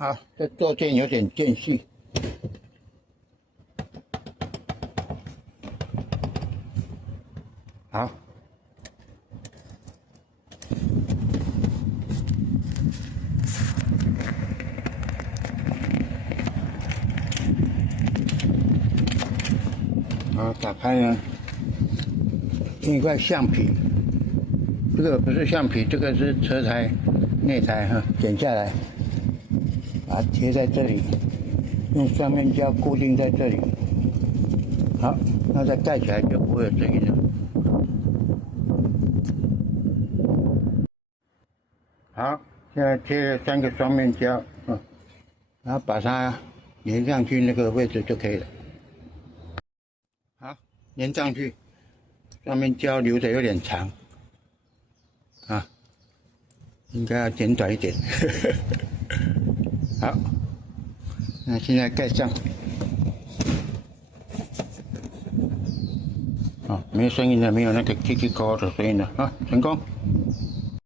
好，这坐垫有点间隙。好，好，打开呢，一块橡皮，这个不是橡皮，这个是车胎内胎哈，剪下来，把它贴在这里，用双面胶固定在这里。好，那再盖起来就不会有声音了。好，现在贴了3个双面胶，然后把它粘上去那个位置就可以了。好，粘上去，上面胶留的有点长，应该要剪短一点。好，那现在盖上。没有声音了，没有那个 K K 扣的声音了啊，成功。